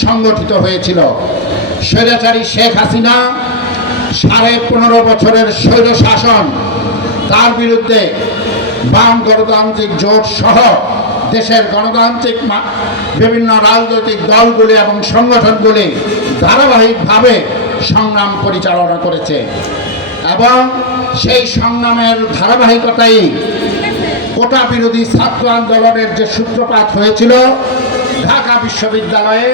সংগঠিত হয়েছিল। স্বৈরাচারী শেখ হাসিনা সাড়ে পনেরো বছরের স্বৈর শাসন, তার বিরুদ্ধে বাম গণতান্ত্রিক জোট সহ দেশের গণতান্ত্রিক বিভিন্ন রাজনৈতিক দলগুলি এবং সংগঠনগুলি ধারাবাহিকভাবে সংগ্রাম পরিচালনা করেছে এবং সেই সংগ্রামের ধারাবাহিকতাই কোটা বিরোধী ছাত্র আন্দোলনের যে সূত্রপাত হয়েছিল ঢাকা বিশ্ববিদ্যালয়ে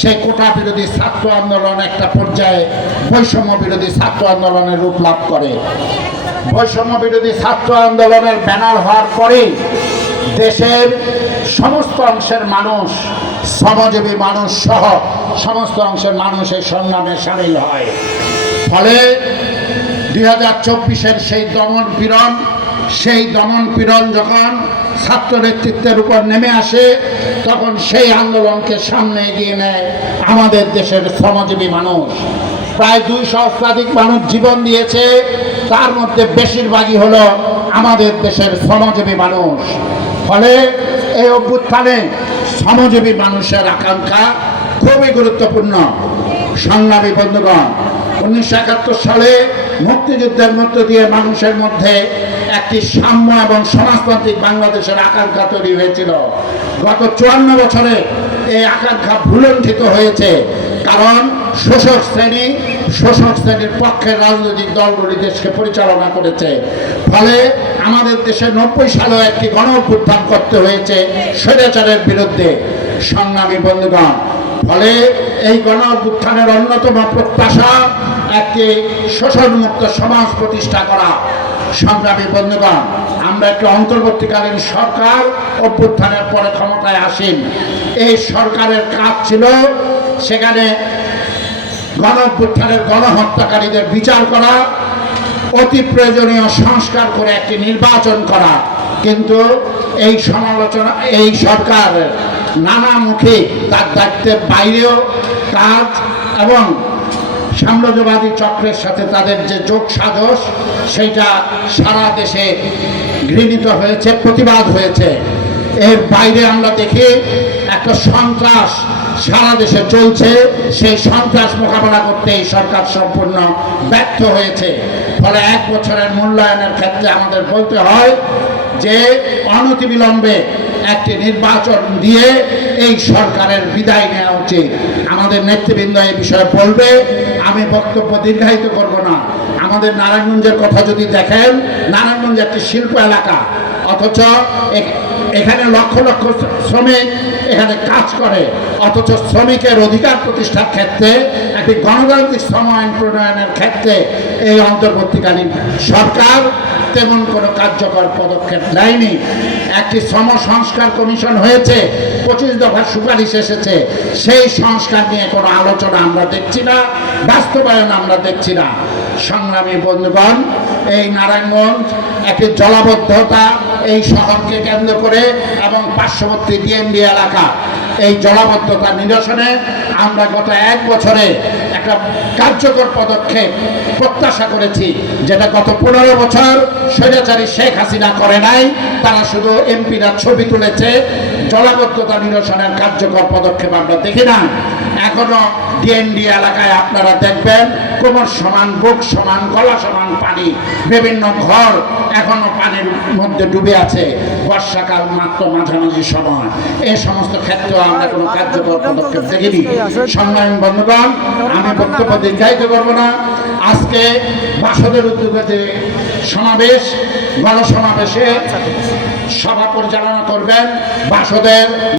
সেই কোটা বিরোধী ছাত্র আন্দোলন একটা পর্যায়ে বৈষম্য বিরোধী ছাত্র আন্দোলনের রূপ লাভ করে। বৈষম্য বিরোধী ছাত্র আন্দোলনের ব্যানার হওয়ার পরে দেশের সমস্ত অংশের মানুষ, শ্রমজীবী মানুষ সহ সমস্ত অংশের মানুষ এই সংগ্রামে সামিল হয়। ফলে দুই হাজার চব্বিশের সেই দমন পীড়ন, সেই দমন পীড়ন যখন ছাত্র নেতৃত্বের উপর নেমে আসে তখন সেই আন্দোলনকে সামনে এগিয়ে নেয় আমাদের দেশের শ্রমজীবী মানুষ। প্রায় দুই সহস্রাধিক মানুষ জীবন দিয়েছে, তার মধ্যে বেশিরভাগই হলো আমাদের দেশের শ্রমজীবী মানুষ। ফলে এই অভ্যুত্থানে শ্রমজীবী মানুষের আকাঙ্ক্ষা খুবই গুরুত্বপূর্ণ। সংগ্রামী বন্ধুগণ, উনিশশো একাত্তর সালে মুক্তিযুদ্ধের মধ্য দিয়ে মানুষের মধ্যে একটি সাম্য এবং সমাজতান্ত্রিক বাংলাদেশের আকাঙ্ক্ষা তৈরি হয়েছিল। গত চুয়ান্ন বছরে এই আকাঙ্ক্ষা ভুলণ্ঠিত হয়েছে, কারণ শোষক শ্রেণি, শোষক শ্রেণির পক্ষের রাজনৈতিক দলগুলি দেশকে পরিচালনা করেছে। ফলে আমাদের দেশে নব্বই সালে একটি গণ অভ্যুত্থান করতে হয়েছে স্বৈরাচারের বিরুদ্ধে। সংগ্রামী বন্ধুগণ, ফলে এই গণ অভ্যুত্থানের অন্যতম প্রত্যাশা একটি শোষণমুক্ত সমাজ প্রতিষ্ঠা করা। সংগ্রামী বন্ধুগণ, আমরা একটি অন্তর্বর্তীকালীন সরকার অভ্যুত্থানের পরে ক্ষমতায় আসেন। এই সরকারের কাজ ছিল সেখানে গণ অভ্যুত্থানের গণহত্যাকারীদের বিচার করা, অতি প্রয়োজনীয় সংস্কার করে একটি নির্বাচন করা। কিন্তু এই সমালোচনা, এই সরকার নানামুখী তার দায়িত্বের বাইরেও কাজ এবং সাম্রাজ্যবাদী চক্রের সাথে তাদের যে যোগ সাজস, সেইটা সারা দেশে ঘৃণিত হয়েছে, প্রতিবাদ হয়েছে। এর বাইরে আমরা দেখি একটা সন্ত্রাস সারা দেশে চলছে। সেই সন্ত্রাস মোকাবেলা করতে এই সরকার সম্পূর্ণ ব্যর্থ হয়েছে। ফলে এক বছরের মূল্যায়নের ক্ষেত্রে আমাদের বলতে হয় যে, অনতিবিলম্বে একটি নির্বাচন দিয়ে এই সরকারের বিদায় নেওয়া উচিত আমাদের নেতৃবৃন্দ এই বিষয়ে বলবে, আমি বক্তব্য দীর্ঘায়িত করব না। আমাদের নারায়ণগঞ্জের কথা যদি দেখেন, নারায়ণগঞ্জ একটি শিল্প এলাকা, অথচ এখানে লক্ষ লক্ষ শ্রমিক এখানে কাজ করে, অথচ শ্রমিকের অধিকার প্রতিষ্ঠার ক্ষেত্রে, একটি গণতান্ত্রিক শ্রম আইন প্রণয়নের ক্ষেত্রে এই অন্তর্বর্তীকালীন সরকার তেমন কোনো কার্যকর পদক্ষেপ নেয়নি। একটি শ্রম সংস্কার কমিশন হয়েছে, পঁচিশ দফার সুপারিশ এসেছে। সেই সংস্কার নিয়ে কোনো আলোচনা আমরা দেখছি না, বাস্তবায়ন আমরা দেখছি না। সংগ্রামী বন্ধুগণ, এই নারায়ণগঞ্জ একটি জলাবদ্ধতা এই শহরকে কেন্দ্র করে এবং পার্শ্ববর্তী ডিএমডি এলাকা এই জলাবদ্ধতা নিরসনে আমরা গত এক বছরে একটা কার্যকর পদক্ষেপ প্রত্যাশা করেছি, যেটা গত পনেরো বছর স্বৈরাচারী শেখ হাসিনা করে নাই। তারা শুধু এমপিরা ছবি তুলেছে। জলাবদ্ধতা নিরসনের কার্যকর পদক্ষেপ আমরা দেখি না এখনও ডিএনডি এলাকায় আপনারা দেখবেন, কোমর সমান, বুক সমান, গলা সমান পানি, বিভিন্ন ঘর এখনও পানির মধ্যে ডুবে আছে। বর্ষাকাল মাত্র মাঝামাঝি সময়। এই সমস্ত ক্ষেত্রে আমরা কোনো কার্যকর পদক্ষেপ দেখিনি। সম্মান বন্ধুগণ, আমি বক্তব্য দীর্ঘায়িত করব না। আজকে বাসদের উদ্যোগে যে সমাবেশ, গণসমাবেশে সভা পরিচালনা করবেন বাসদের